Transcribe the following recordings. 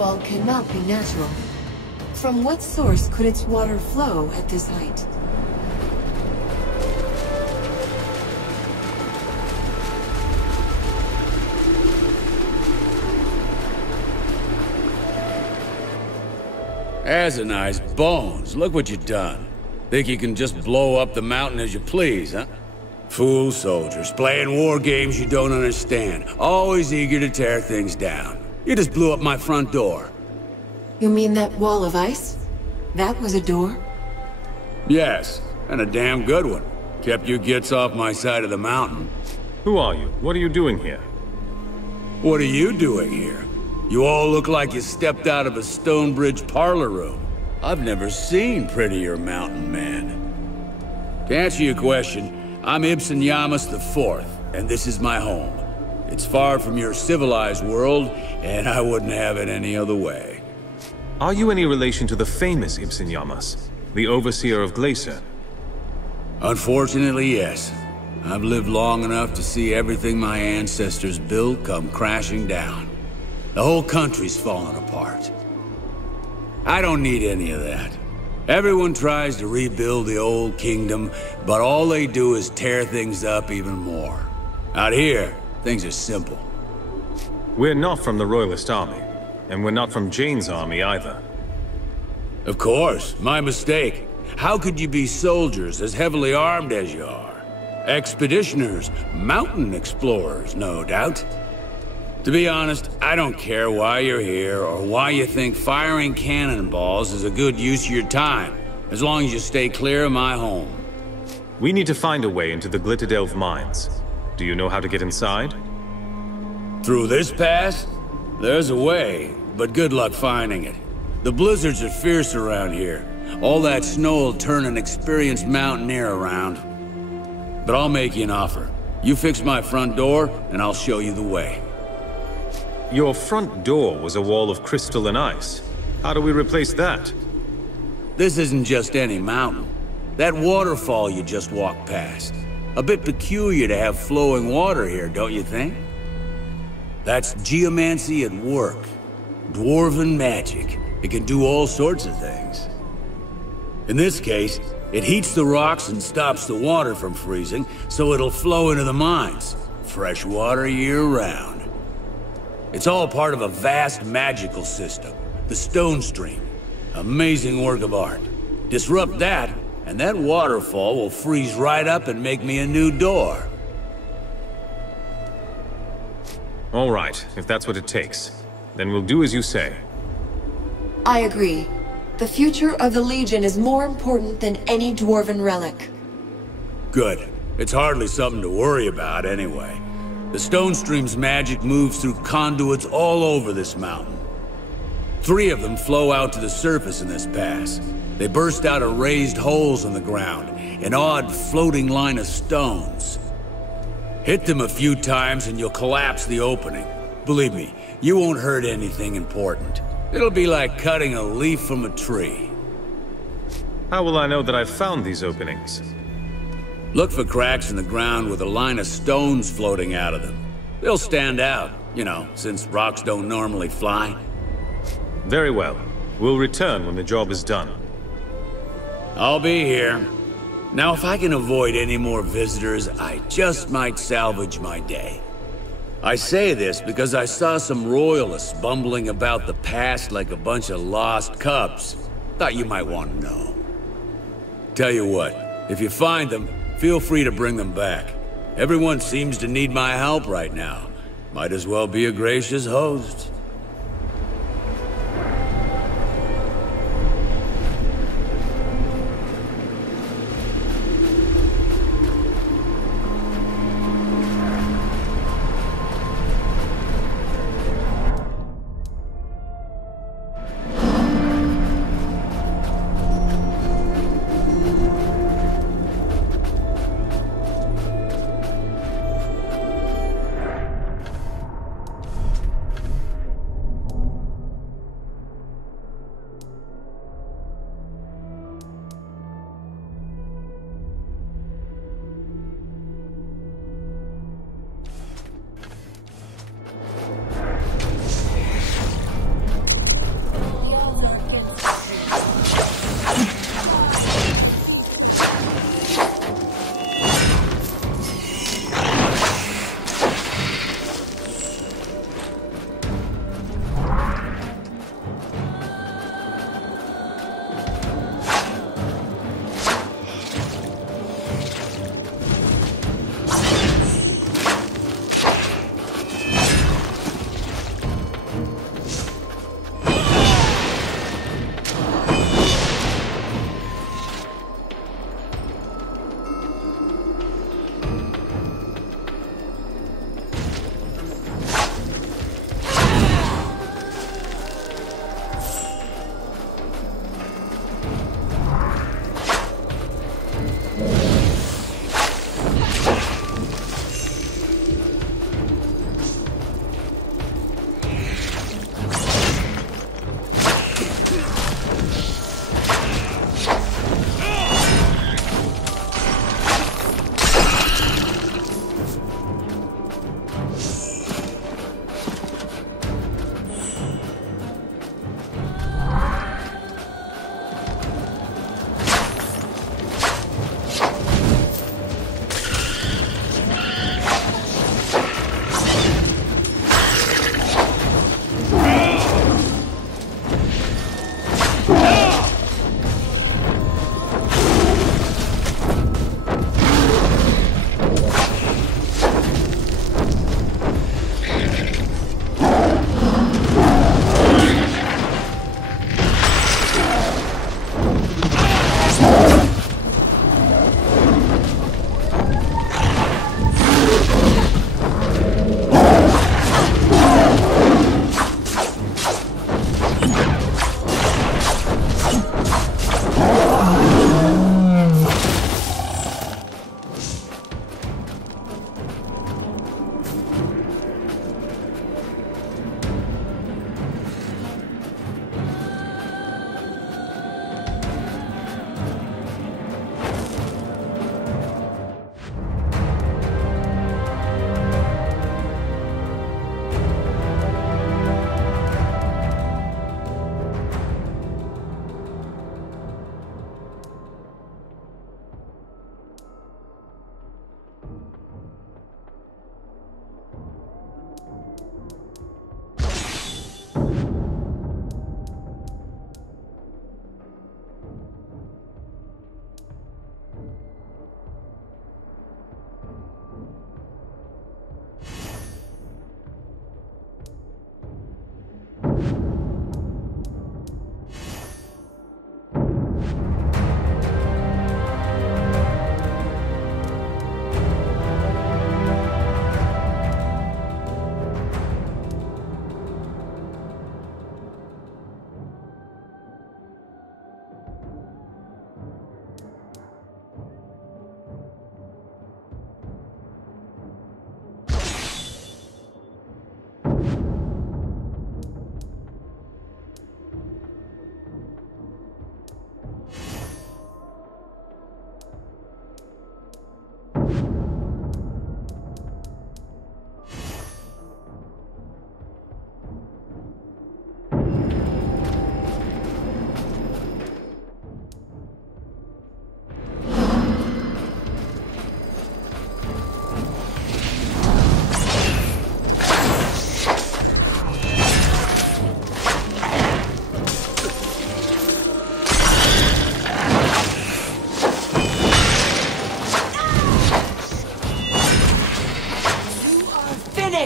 waterfall cannot be natural. From what source could its water flow at this height? Azani's bones, look what you done. Think you can just blow up the mountain as you please, huh? Fool soldiers, playing war games you don't understand. Always eager to tear things down. You just blew up my front door. You mean that wall of ice? That was a door? Yes, and a damn good one. Kept you gits off my side of the mountain. Who are you? What are you doing here? What are you doing here? You all look like you stepped out of a Stonebridge parlor room. I've never seen prettier mountain man. To answer your question, I'm Ibsen Yamas IV, and this is my home. It's far from your civilized world, and I wouldn't have it any other way. Are you any relation to the famous Ibsen Yamas, the overseer of Glacier? Unfortunately, yes. I've lived long enough to see everything my ancestors built come crashing down. The whole country's falling apart. I don't need any of that. Everyone tries to rebuild the old kingdom, but all they do is tear things up even more. Out here, things are simple. We're not from the Royalist Army, and we're not from Jane's army either. Of course, my mistake. How could you be soldiers as heavily armed as you are? Expeditioners, mountain explorers, no doubt. To be honest, I don't care why you're here or why you think firing cannonballs is a good use of your time, as long as you stay clear of my home. We need to find a way into the Glitterdelve mines. Do you know how to get inside? Through this pass? There's a way, but good luck finding it. The blizzards are fierce around here. All that snow will turn an experienced mountaineer around. But I'll make you an offer. You fix my front door, and I'll show you the way. Your front door was a wall of crystal and ice. How do we replace that? This isn't just any mountain. That waterfall you just walked past. A bit peculiar to have flowing water here, don't you think? That's geomancy at work. Dwarven magic. It can do all sorts of things. In this case, it heats the rocks and stops the water from freezing, so it'll flow into the mines. Fresh water year-round. It's all part of a vast magical system, the Stone Stream. Amazing work of art. Disrupt that, and that waterfall will freeze right up and make me a new door. All right, if that's what it takes. Then we'll do as you say. I agree. The future of the Legion is more important than any Dwarven relic. Good. It's hardly something to worry about anyway. The Stone Stream's magic moves through conduits all over this mountain. 3 of them flow out to the surface in this pass. They burst out of raised holes in the ground, an odd floating line of stones. Hit them a few times and you'll collapse the opening. Believe me, you won't hurt anything important. It'll be like cutting a leaf from a tree. How will I know that I've found these openings? Look for cracks in the ground with a line of stones floating out of them. They'll stand out, you know, since rocks don't normally fly. Very well. We'll return when the job is done. I'll be here. Now, if I can avoid any more visitors, I just might salvage my day. I say this because I saw some royalists bumbling about the past like a bunch of lost cubs. Thought you might want to know. Tell you what, if you find them, feel free to bring them back. Everyone seems to need my help right now. Might as well be a gracious host.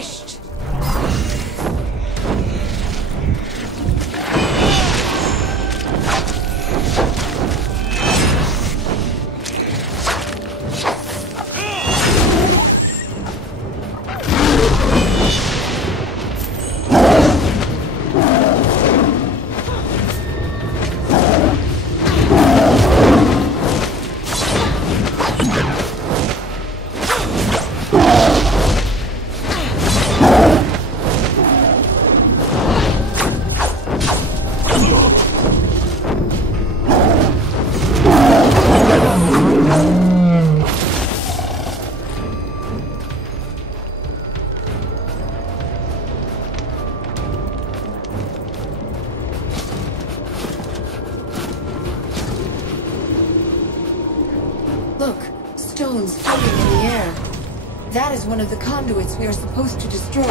finished! Look, stones floating in the air. That is one of the conduits we are supposed to destroy.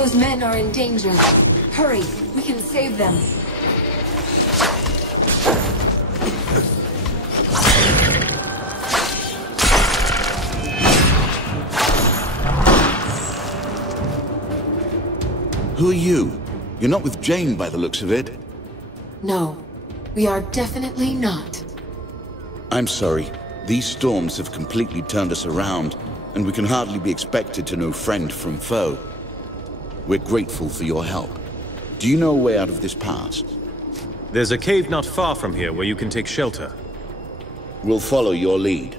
Those men are in danger. Hurry, we can save them. Who are you? You're not with Jane by the looks of it. No, we are definitely not. I'm sorry. These storms have completely turned us around, and we can hardly be expected to know friend from foe. We're grateful for your help. Do you know a way out of this pass? There's a cave not far from here where you can take shelter. We'll follow your lead.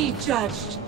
be judged.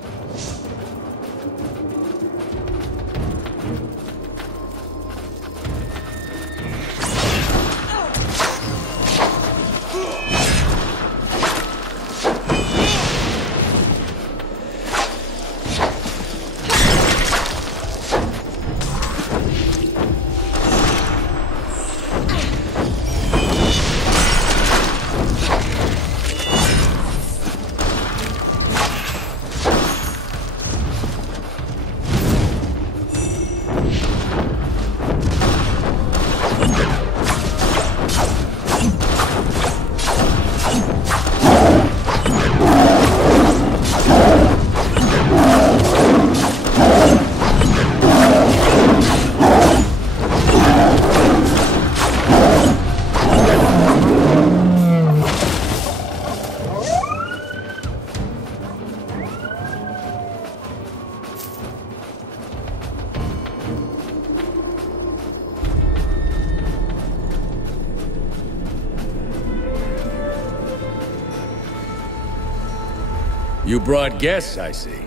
You brought guests, I see.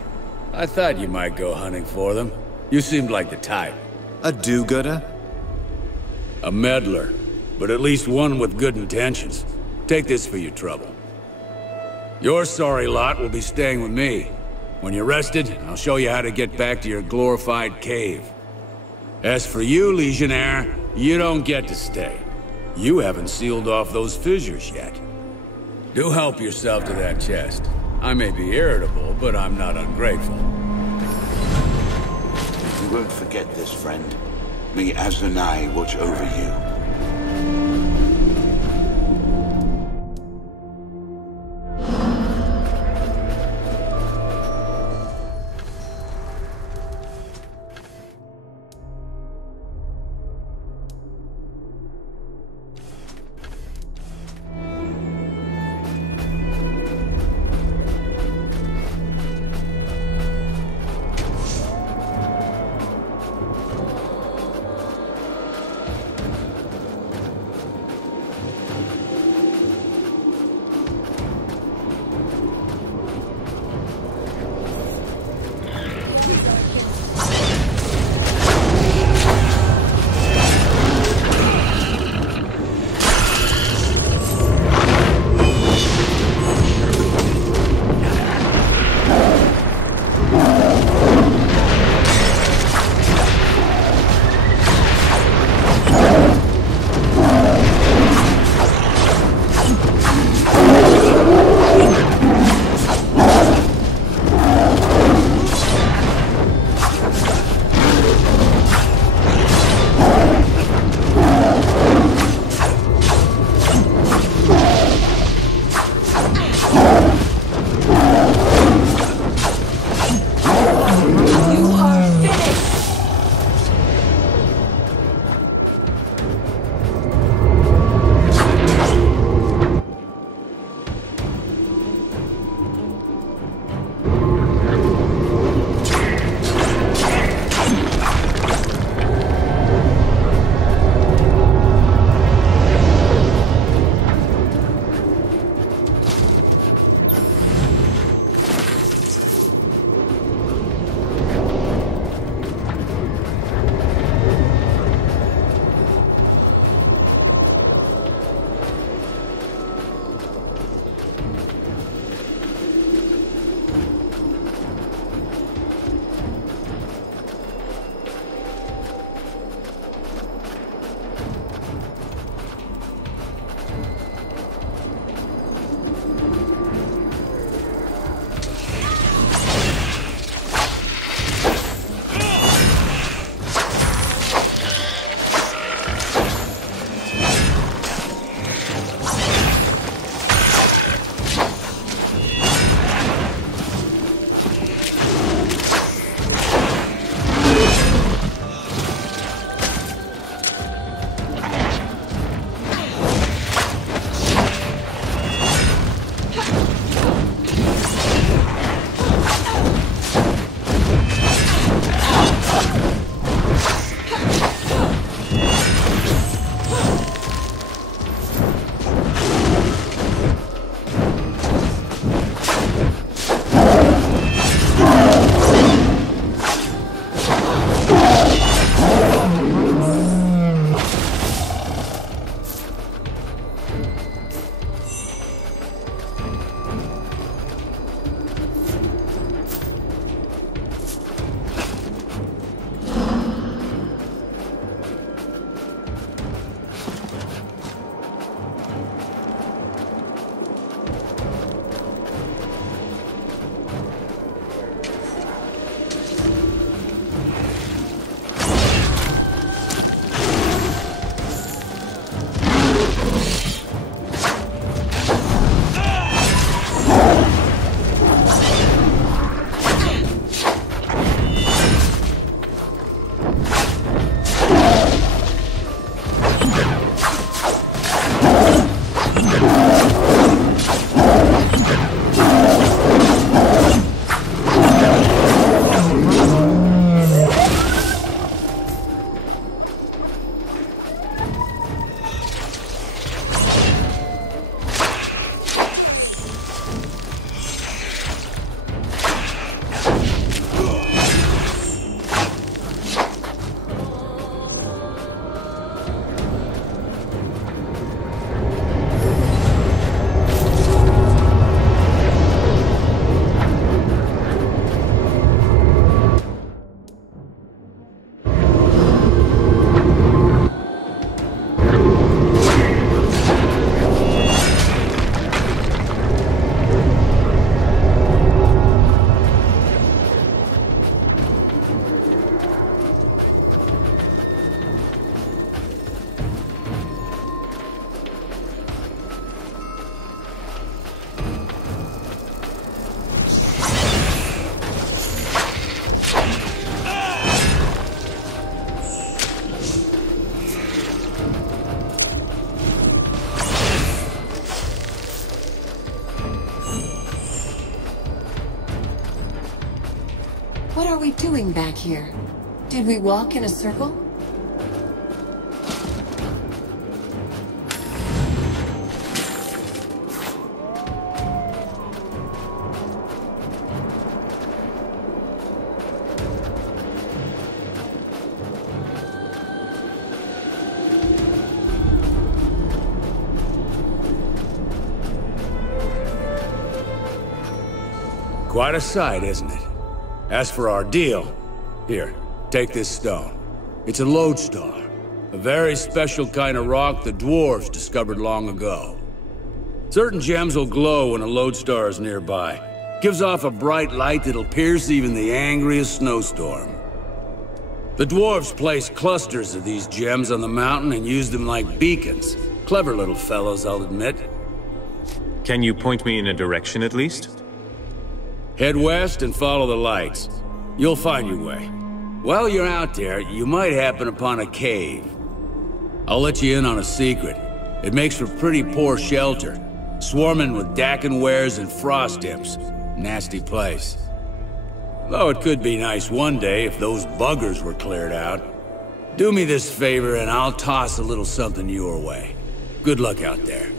I thought you might go hunting for them. You seemed like the type. A do-gooder? A meddler, but at least one with good intentions. Take this for your trouble. Your sorry lot will be staying with me. When you're rested, I'll show you how to get back to your glorified cave. As for you, Legionnaire, you don't get to stay. You haven't sealed off those fissures yet. Do help yourself to that chest. I may be irritable, but I'm not ungrateful. You won't forget this, friend. May Azunai watch over you. What are we doing back here? Did we walk in a circle? Quite a sight, isn't it? As for our deal, here, take this stone. It's a lodestar, a very special kind of rock the dwarves discovered long ago. Certain gems will glow when a lodestar is nearby. Gives off a bright light that'll pierce even the angriest snowstorm. The dwarves placed clusters of these gems on the mountain and used them like beacons. Clever little fellows, I'll admit. Can you point me in a direction at least? Head west and follow the lights. You'll find your way. While you're out there, you might happen upon a cave. I'll let you in on a secret. It makes for pretty poor shelter, swarming with Dakin wares and frost imps. Nasty place. Though it could be nice one day if those buggers were cleared out. Do me this favor and I'll toss a little something your way. Good luck out there.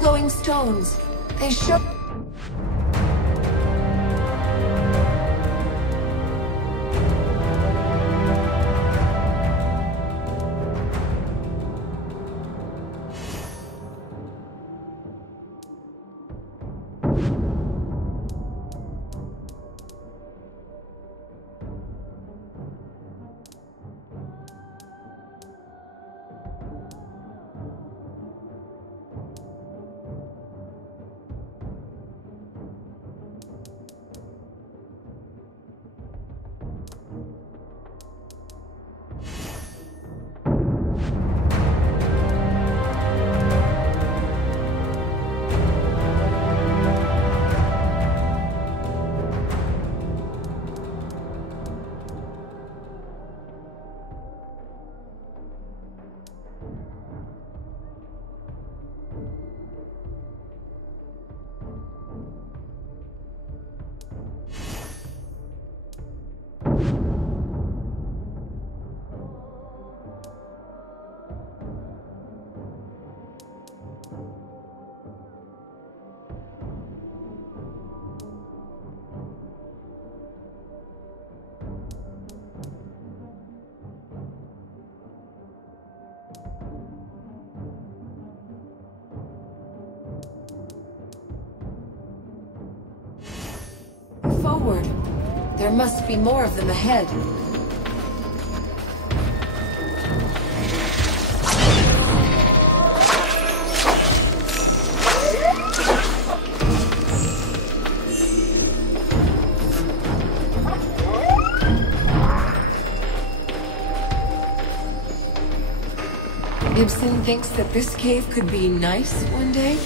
Glowing stones. They show... upward. There must be more of them ahead. Ibsen thinks that this cave could be nice one day?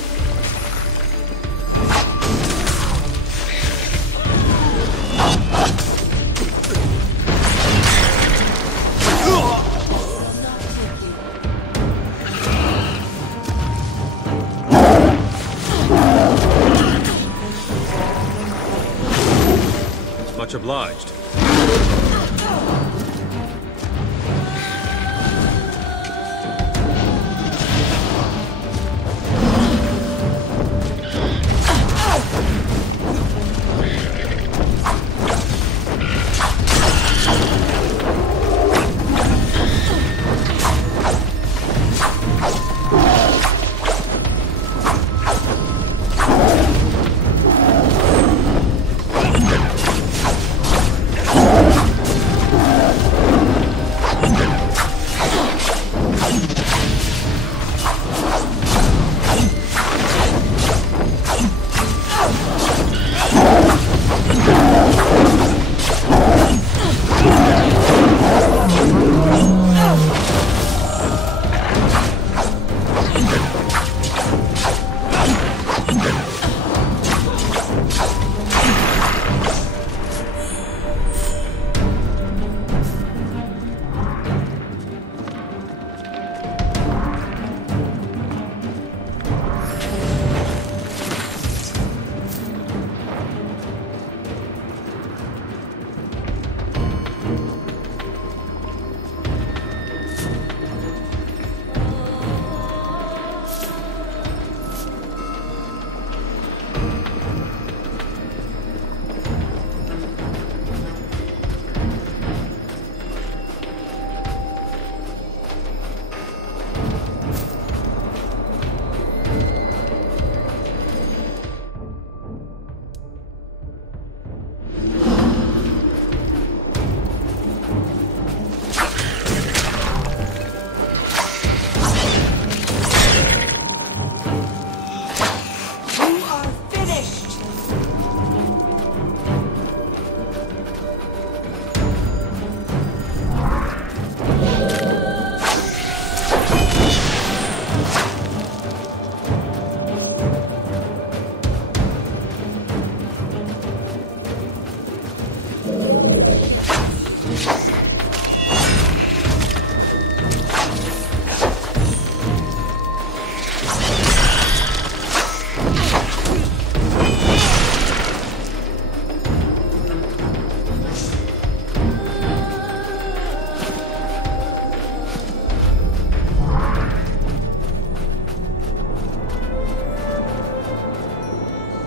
Much obliged.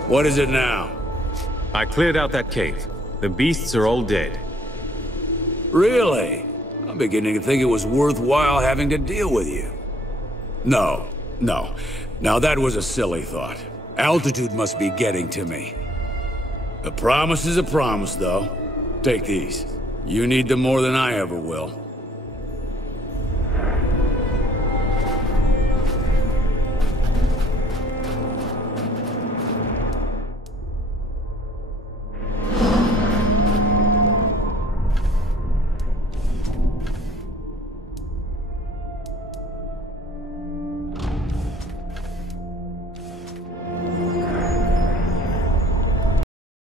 What is it now? I cleared out that cave. The beasts are all dead. Really? I'm beginning to think it was worthwhile having to deal with you. No. Now that was a silly thought. Altitude must be getting to me. A promise is a promise, though. Take these. You need them more than I ever will.